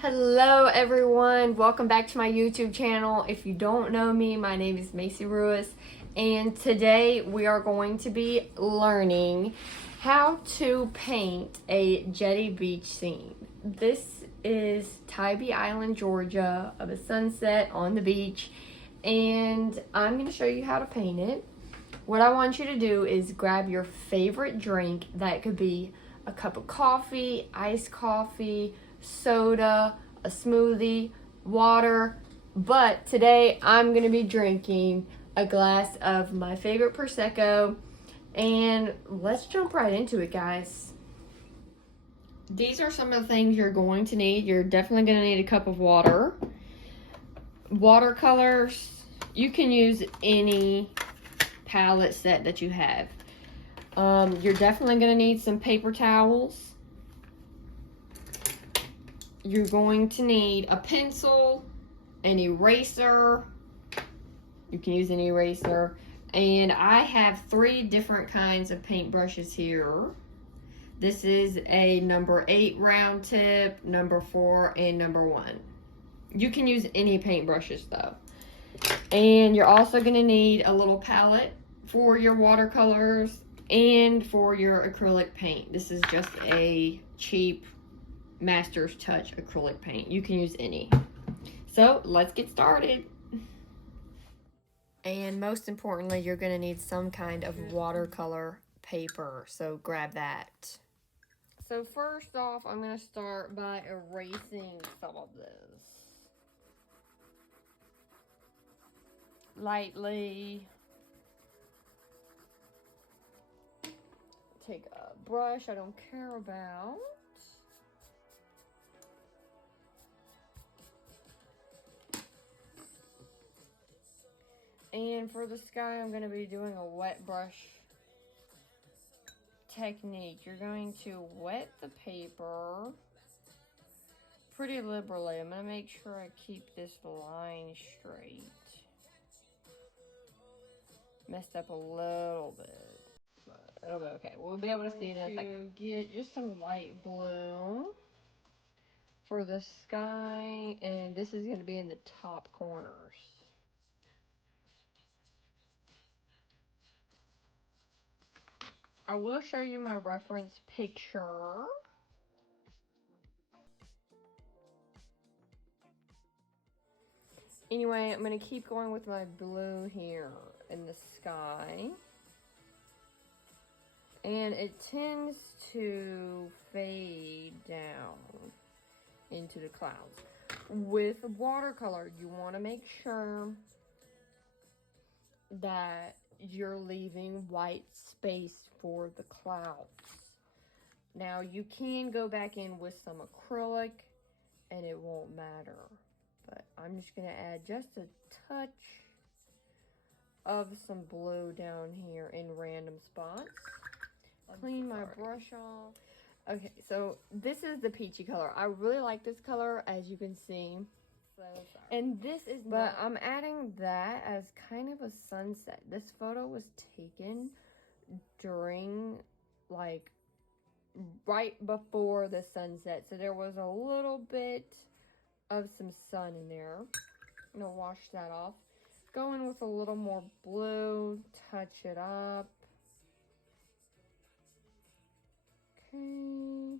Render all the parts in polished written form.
Hello everyone, welcome back to my YouTube channel. If you don't know me, my name is Macey Rewis, and today we are going to be learning how to paint a jetty beach scene. This is Tybee Island, Georgia, of a sunset on the beach, and I'm going to show you how to paint it. What I want you to do is grab your favorite drink. That could be a cup of coffee, iced coffee, soda, a smoothie, water, but today I'm going to be drinking a glass of my favorite Prosecco, and let's jump right into it, guys. These are some of the things you're going to need. You're definitely going to need a cup of water, watercolors. You can use any palette set that you have. You're definitely going to need some paper towels. You're going to need a pencil, an eraser. You can use an eraser. And I have 3 different kinds of paint brushes here. This is a number 8 round tip, number 4, and number 1. You can use any paint brushes though. And you're also going to need a little palette for your watercolors and for your acrylic paint. This is just a cheap Master's Touch acrylic paint. You can use any. So let's get started. And most importantly, you're going to need some kind of watercolor paper. So grab that. So first off, I'm going to start by erasing some of this. Lightly. Take a brush I don't care about. And for the sky, I'm going to be doing a wet brush technique. You're going to wet the paper pretty liberally. I'm going to make sure I keep this line straight. Messed up a little bit, but it'll be okay. We'll be able to see in a second. Get just some light blue for the sky, and this is going to be in the top corners. I will show you my reference picture. Anyway, I'm going to keep going with my blue here in the sky. And it tends to fade down into the clouds. With watercolor, you want to make sure that you're leaving white space for the clouds. Now, you can go back in with some acrylic and it won't matter. But I'm just going to add just a touch of some blue down here in random spots. Clean my brush off. Okay, so this is the peachy color. I really like this color, as you can see. And this is but I'm adding that as kind of a sunset. This photo was taken during, like, right before the sunset. So there was a little bit of some sun in there. I'm gonna wash that off. Go in with a little more blue, touch it up. Okay.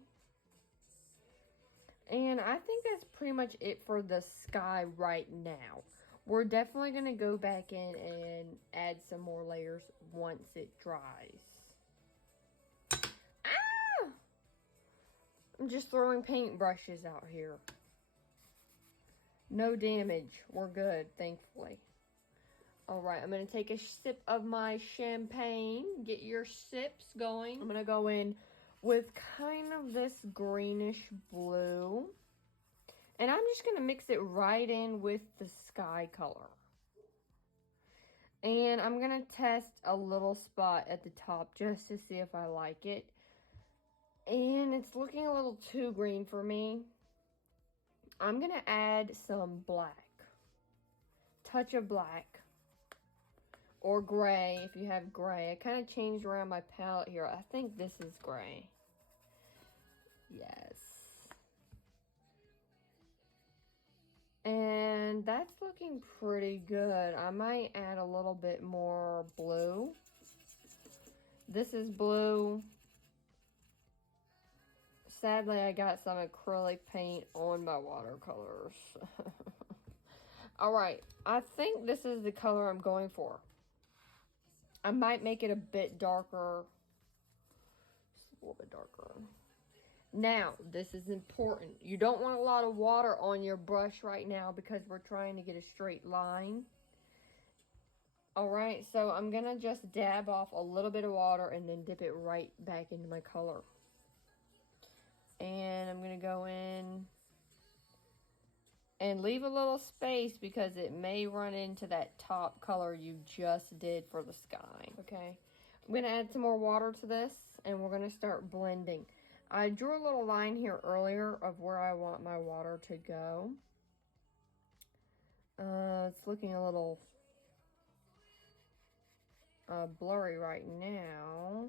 And I think that's pretty much it for the sky right now. We're definitely gonna go back in and add some more layers once it dries. Ah! I'm just throwing paintbrushes out here. No damage. We're good, thankfully. Alright, I'm going to take a sip of my champagne. Get your sips going. I'm going to go in with kind of this greenish blue. And I'm just going to mix it right in with the sky color. And I'm going to test a little spot at the top just to see if I like it. And it's looking a little too green for me. I'm going to add some black. Touch of black. Or gray, if you have gray. I kind of changed around my palette here. I think this is gray. Yes. And that's looking pretty good. I might add a little bit more blue. This is blue. Sadly, I got some acrylic paint on my watercolors. Alright, I think this is the color I'm going for. I might make it a bit darker. Just a little bit darker. Now, this is important. You don't want a lot of water on your brush right now because we're trying to get a straight line. Alright, so I'm going to just dab off a little bit of water and then dip it right back into my color. And I'm going to go in and leave a little space because it may run into that top color you just did for the sky. Okay, I'm going to add some more water to this and we're going to start blending. I drew a little line here earlier of where I want my water to go. It's looking a little blurry right now.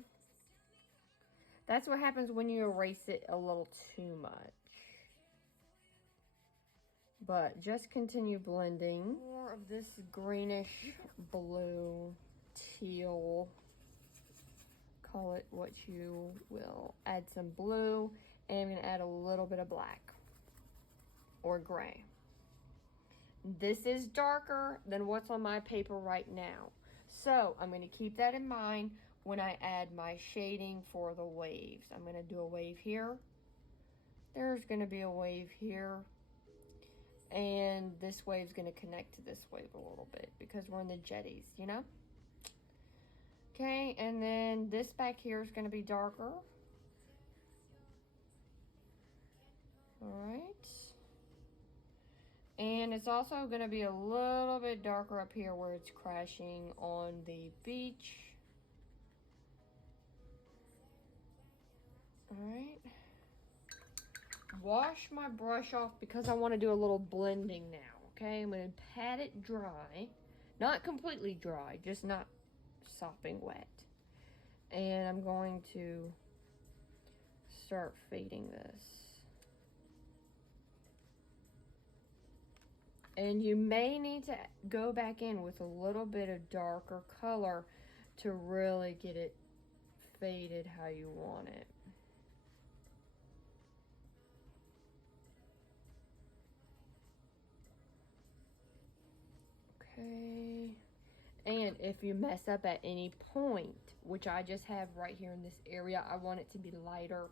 That's what happens when you erase it a little too much. But just continue blending. More of this greenish blue, teal. Call it what you will. Add some blue, and I'm going to add a little bit of black or gray. This is darker than what's on my paper right now. So I'm going to keep that in mind when I add my shading for the waves. I'm going to do a wave here. There's going to be a wave here. And this wave's going to connect to this wave a little bit because we're in the jetties, you know? Okay, and then this back here is going to be darker. Alright. And it's also going to be a little bit darker up here where it's crashing on the beach. Alright. Wash my brush off because I want to do a little blending now. Okay, I'm going to pat it dry. Not completely dry, just not sopping wet. And I'm going to start fading this. And you may need to go back in with a little bit of darker color to really get it faded how you want it. Okay. And if you mess up at any point, which I just have right here in this area, I want it to be lighter.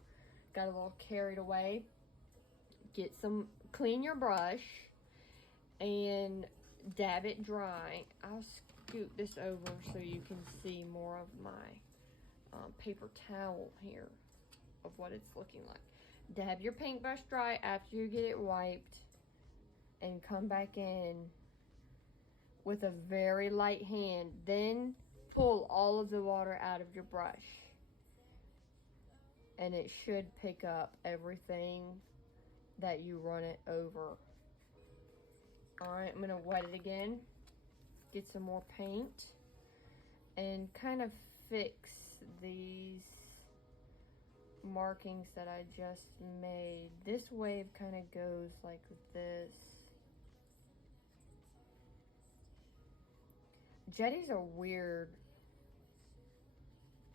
Got a little carried away. Clean your brush and dab it dry. I'll scoot this over so you can see more of my paper towel here of what it's looking like. Dab your paintbrush dry after you get it wiped and come back in with a very light hand. Then pull all of the water out of your brush and it should pick up everything that you run it over. Alright, I'm going to wet it again, get some more paint, and kind of fix these markings that I just made. This wave kind of goes like this. Jetties are weird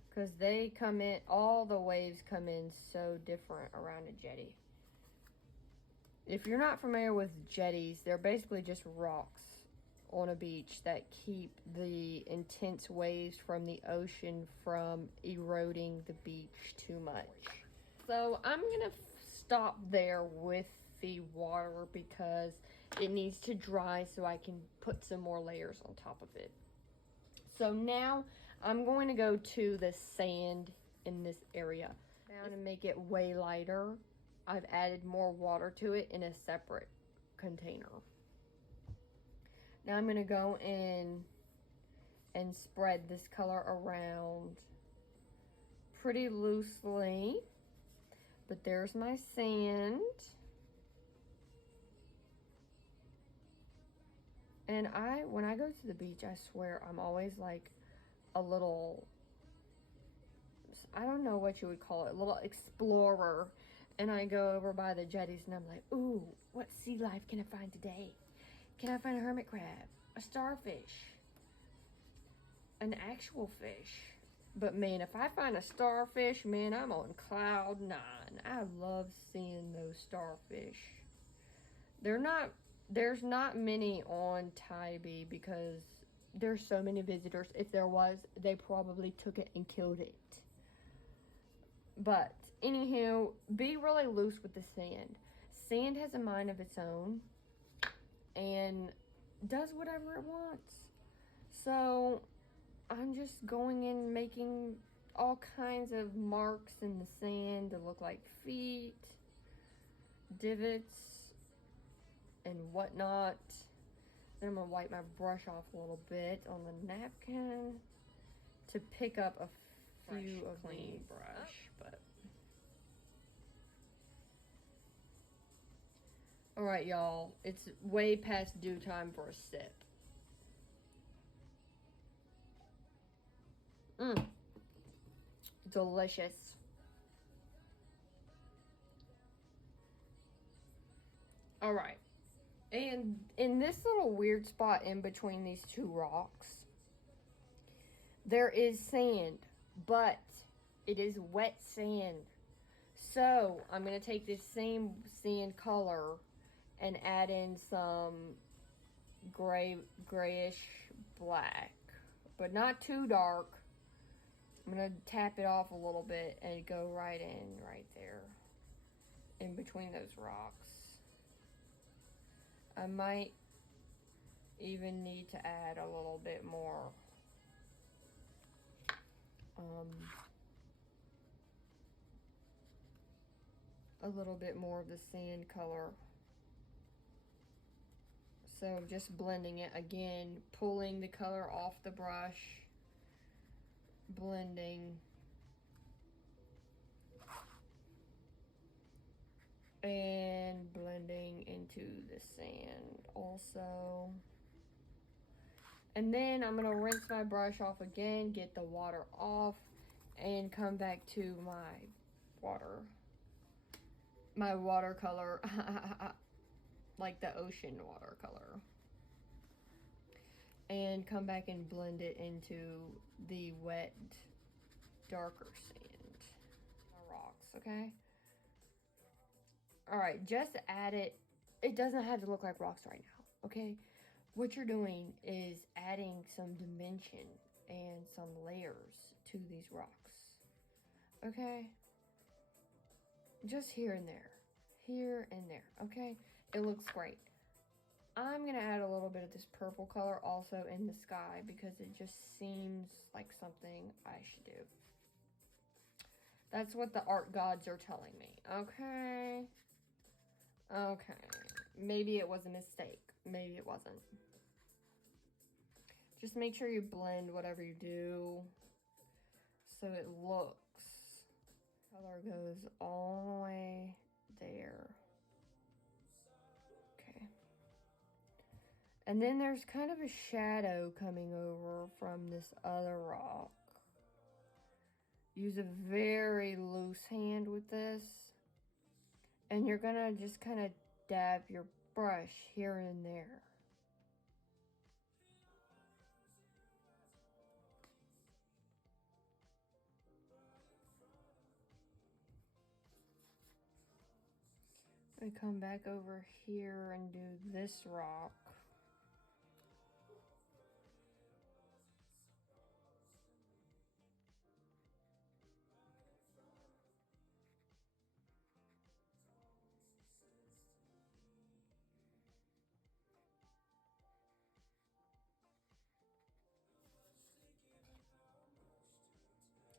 because they come in, all the waves come in so different around a jetty. If you're not familiar with jetties, they're basically just rocks on a beach that keep the intense waves from the ocean from eroding the beach too much. So I'm gonna stop there with the water because it needs to dry so I can put some more layers on top of it. So now I'm going to go to the sand in this area. Now to make it way lighter, I've added more water to it in a separate container. Now I'm going to go in and spread this color around pretty loosely. But there's my sand. And when I go to the beach, I swear I'm always like a little, I don't know what you would call it, a little explorer, And I go over by the jetties and I'm like, ooh, what sea life can I find today? Can I find a hermit crab? A starfish? An actual fish? But man, if I find a starfish, man, I'm on cloud 9. I love seeing those starfish. There's not many on Tybee because there's so many visitors. If there was, they probably took it and killed it. But anywho, be really loose with the sand. Sand has a mind of its own and does whatever it wants. So I'm just going in making all kinds of marks in the sand to look like feet, divots, and whatnot. Then I'm gonna wipe my brush off a little bit on the napkin to pick up a few of clean brush. But all right, y'all, it's way past due time for a sip. Delicious. All right. And in this little weird spot in between these two rocks, there is sand, but it is wet sand. So I'm going to take this same sand color and add in some grayish black, but not too dark. I'm going to tap it off a little bit and go right there, in between those rocks. I might even need to add a little bit more of the sand color. So just blending it again, pulling the color off the brush, blending, and blending into the sand also. And then I'm gonna rinse my brush off again, get the water off, and come back to my watercolor, like the ocean watercolor, and come back and blend it into the wet, darker sand, the rocks, okay? All right, just add it. It doesn't have to look like rocks right now, okay? What you're doing is adding some dimension and some layers to these rocks, okay? Just here and there, okay? It looks great. I'm gonna add a little bit of this purple color also in the sky because it just seems like something I should do. That's what the art gods are telling me, okay? Okay, maybe it was a mistake. Maybe it wasn't. Just make sure you blend whatever you do so it looks. Color goes all the way there. Okay. And then there's kind of a shadow coming over from this other rock. Use a very loose hand with this. And you're gonna just kind of dab your brush here and there. We come back over here and do this rock.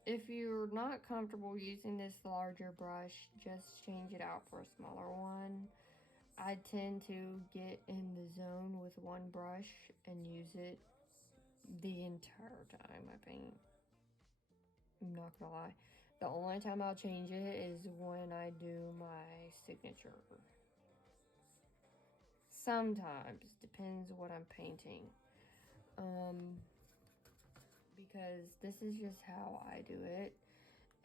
If you're not comfortable using this larger brush, just change it out for a smaller one. I tend to get in the zone with one brush and use it the entire time I paint. I'm not gonna lie. The only time I'll change it is when I do my signature. Sometimes, depends what I'm painting. Because this is just how I do it.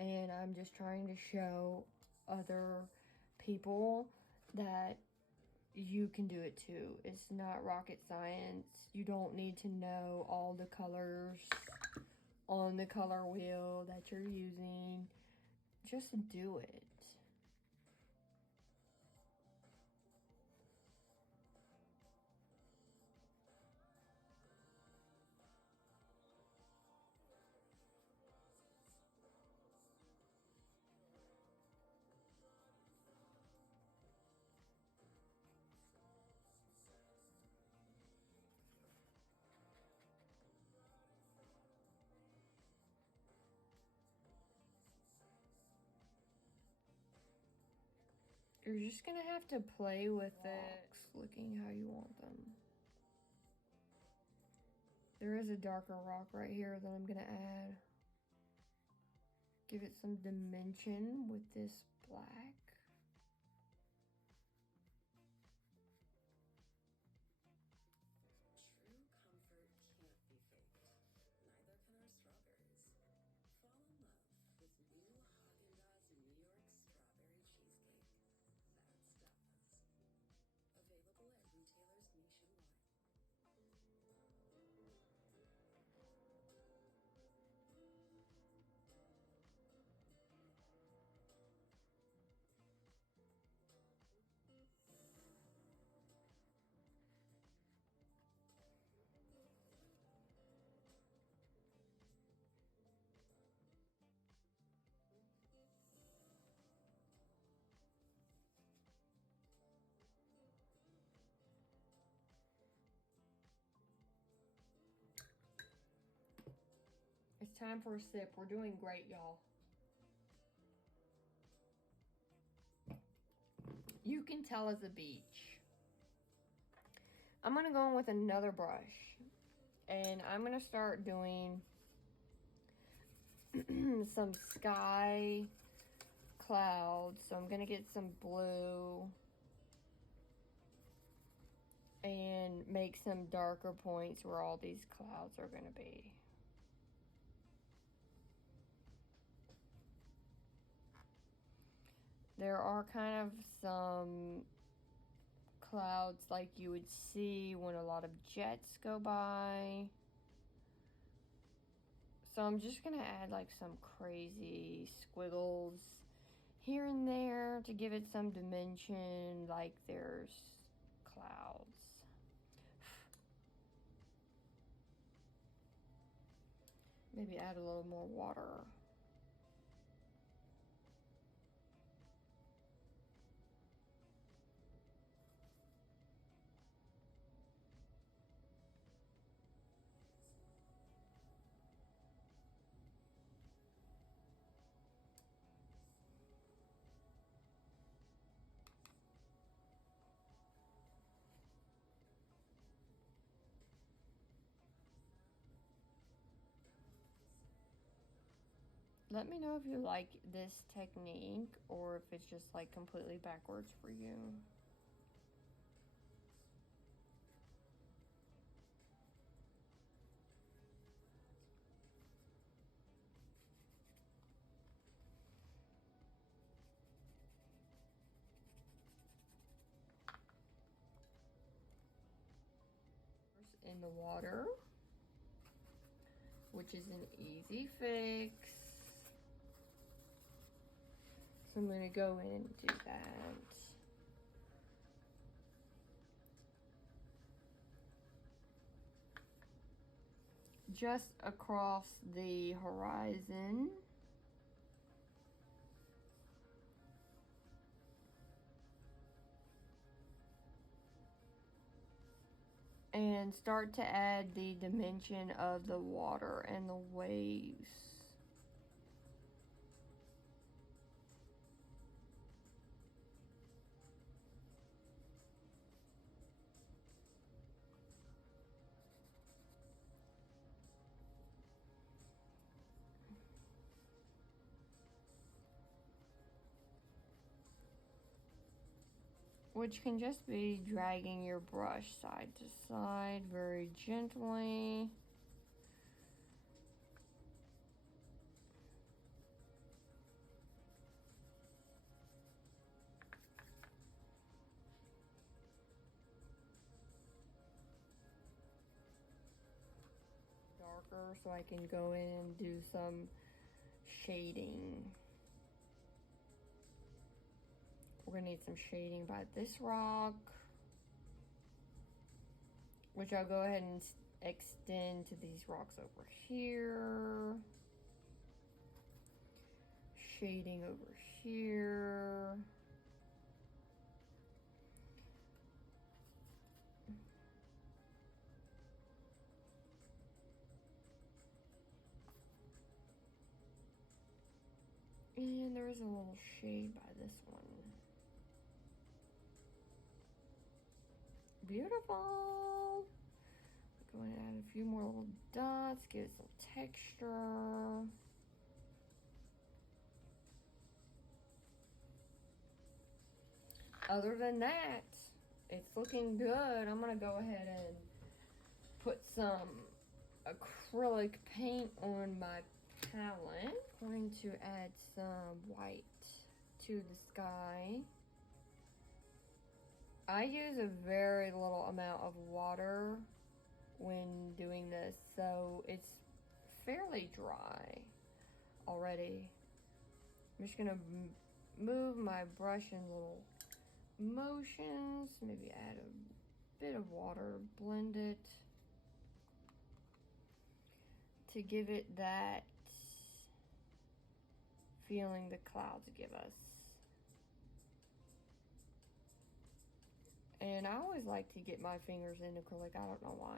And I'm just trying to show other people that you can do it too. It's not rocket science. You don't need to know all the colors on the color wheel that you're using. Just do it. You're just gonna have to play with it, looking how you want them. There is a darker rock right here that I'm gonna add. Give it some dimension with this black. True comfort can't be faked. Neither can our strawberries. Fall in love with new Haagen-Dazs New York strawberry cheesecake. That stuff. Available at retailers nationwide. It's time for a sip. We're doing great, y'all. You can tell it's a beach. I'm gonna go in with another brush. And I'm gonna start doing some sky clouds. So I'm gonna get some blue and make some darker points where all these clouds are gonna be. There are kind of some clouds like you would see when a lot of jets go by. So I'm just gonna add like some crazy squiggles here and there to give it some dimension, like there's clouds. Maybe add a little more water. Let me know if you like this technique or if it's just like completely backwards for you. In the water, which is an easy fix. So I'm going to go in and do that. Just across the horizon. And start to add the dimension of the water and the waves. Which can just be dragging your brush side to side very gently. darker so I can go in and do some shading. We're gonna need some shading by this rock, which I'll go ahead and extend to these rocks over here. Shading over here. And there's a little shade by this one. Beautiful. Go and add a few more little dots, give it some texture. Other than that, it's looking good. I'm gonna go ahead and put some acrylic paint on my palette. I'm going to add some white to the sky. I use a very little amount of water when doing this, so it's fairly dry already. I'm just gonna move my brush in little motions, maybe add a bit of water, blend it to give it that feeling the clouds give us. And I always like to get my fingers in acrylic, I don't know why.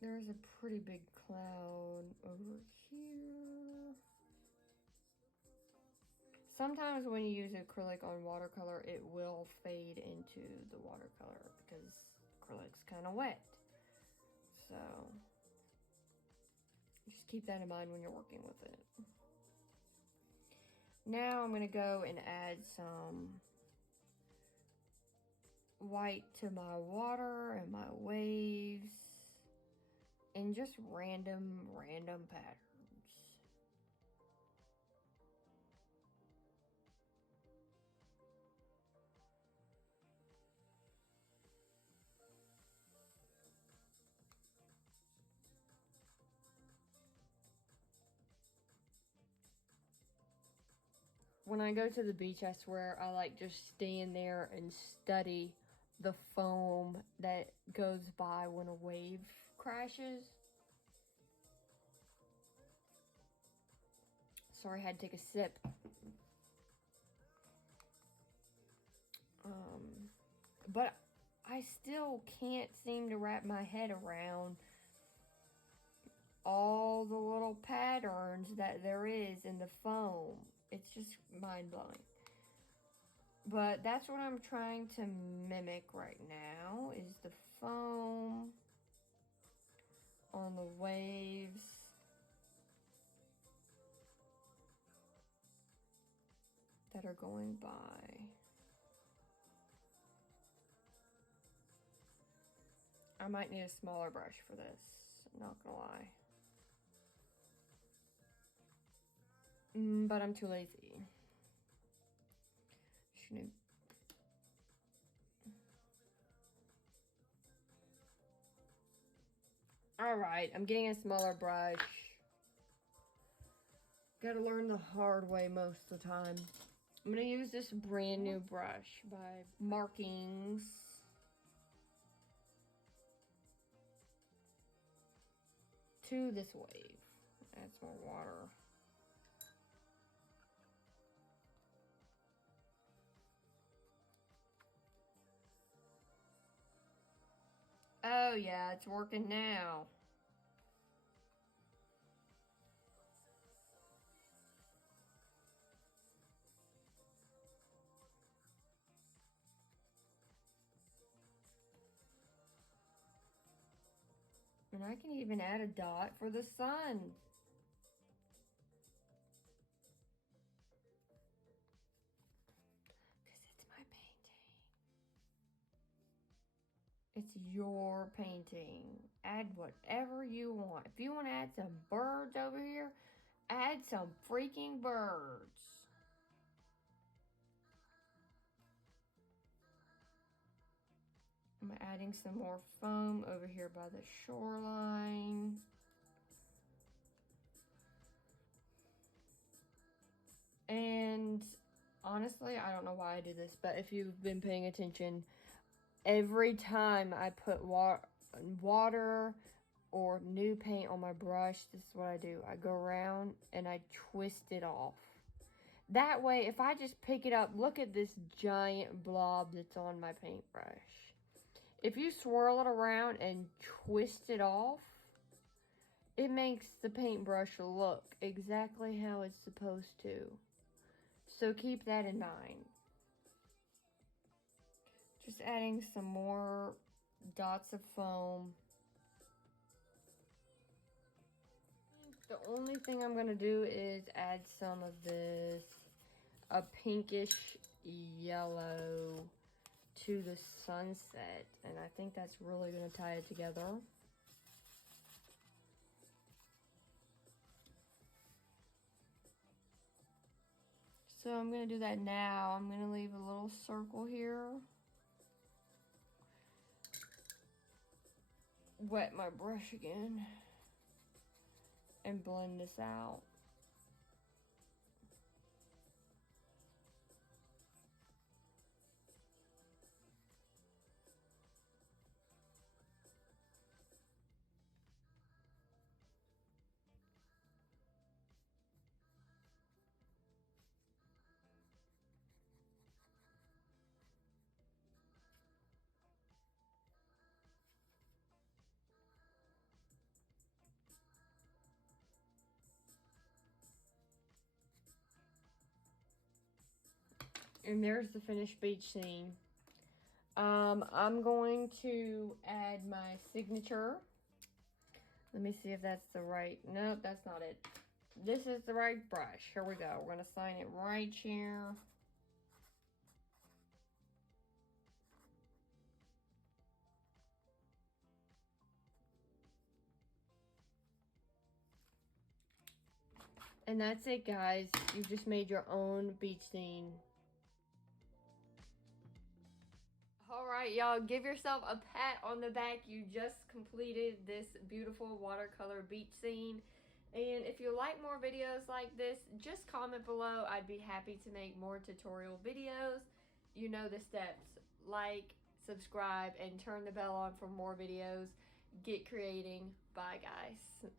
There's a pretty big cloud over here. Sometimes when you use acrylic on watercolor, it will fade into the watercolor because acrylic's kind of wet. So just keep that in mind when you're working with it. Now I'm going to go and add some white to my water and my waves in just random patterns. When I go to the beach, I swear I like just stand there and study the foam that goes by when a wave crashes. Sorry, I had to take a sip. But I still can't seem to wrap my head around all the little patterns that there is in the foam. It's just mind-blowing. But that's what I'm trying to mimic right now, is the foam on the waves. That are going by. I might need a smaller brush for this, not gonna lie. But I'm too lazy. Alright, I'm getting a smaller brush. Gotta learn the hard way most of the time. I'm gonna use this brand new brush by Markings. To this wave. Add some more water. Oh yeah, it's working now. And I can even add a dot for the sun. Because it's my painting. It's your painting. Add whatever you want. If you want to add some birds over here, Add some freaking birds. I'm adding some more foam over here by the shoreline. And honestly, I don't know why I do this, but if you've been paying attention, every time I put water or new paint on my brush, this is what I do. I go around and I twist it off. That way, if I just pick it up, look at this giant blob that's on my paintbrush. If you swirl it around and twist it off, it makes the paintbrush look exactly how it's supposed to. So keep that in mind. Just adding some more dots of foam. The only thing I'm going to do is add some of this, a pinkish yellow to the sunset. And I think that's really going to tie it together. So I'm going to do that now. I'm going to leave a little circle here. Wet my brush again. And blend this out. And there's the finished beach scene. I'm going to add my signature. Let me see if that's the right. Nope, that's not it. This is the right brush. Here we go. We're going to sign it right here. And that's it, guys. You just made your own beach scene. All right, y'all, give yourself a pat on the back. You just completed this beautiful watercolor beach scene. And if you like more videos like this, just comment below. I'd be happy to make more tutorial videos. You know the steps. Like, subscribe, and turn the bell on for more videos. Get creating. Bye, guys.